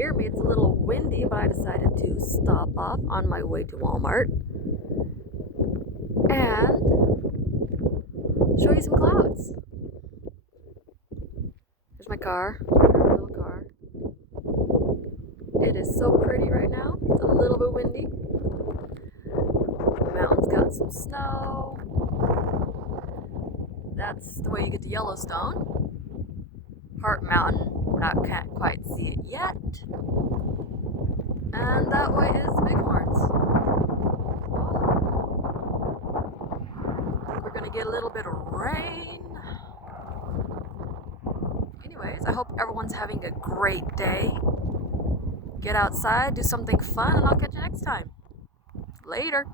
hear me, it's a little windy, but I decided to stop off on my way to Walmart and show you some clouds. There's my car, my little car. It is so pretty right now. It's a little bit windy. The mountain's got some snow. That's the way you get to Yellowstone. Heart Mountain, can't quite see it yet. And that way is the Bighorns. I think we're gonna get a little bit of rain. Anyways, I hope everyone's having a great day. Get outside, do something fun, and I'll catch you next time. Later.